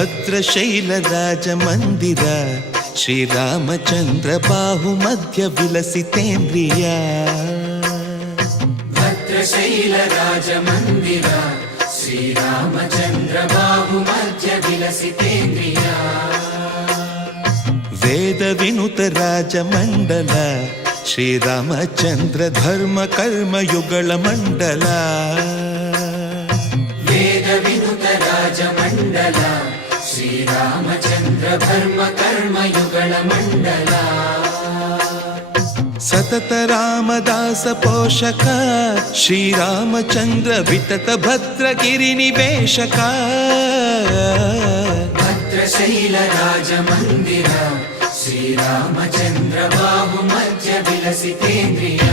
ಭದ್ರಶೈಲ ರಾಜ ಮಂದಿರ ಶ್ರೀರಾಮಚಂದ್ರ ಬಾಹು ಮಧ್ಯ ವಿಲಸಿತೇಂದ್ರಿಯ ಭದ್ರಶೈಲ ರಾಜ ಮಂದಿರ ಶ್ರೀರಾಮಚಂದ್ರ ಬಾಹು ಮಧ್ಯ ವಿಲಸಿತೇಂದ್ರಿಯ ವೇದ ವಿನುತ ರಾಜ ಮಂಡಲ ಶ್ರೀರಾಮಚಂದ್ರ ಧರ್ಮ ಕರ್ಮ ಯುಗಳ ಮಂಡಲ ವೇದ ವಿನುತ ರಾಜ ಮಂಡಲ ಶ್ರೀರಾಮಚಂದ್ರ ಧರ್ಮ ಕರ್ಮ ಯುಗಳ ಮಂಡಲ ಸತತ ರಾಮದಾಸ ಪೋಷಕ ಶ್ರೀರಾಮಚಂದ್ರ ವಿತತ ಭದ್ರಗಿರಿ ನಿವೇಶಕ ಭದ್ರಶೈಲ ರಾಜ ಮಂದಿರ ಶ್ರೀರಾಮಚಂದ್ರ ಬಾಹು ಮಧ್ಯ ವಿಲಸಿತೇಂದ್ರಿಯ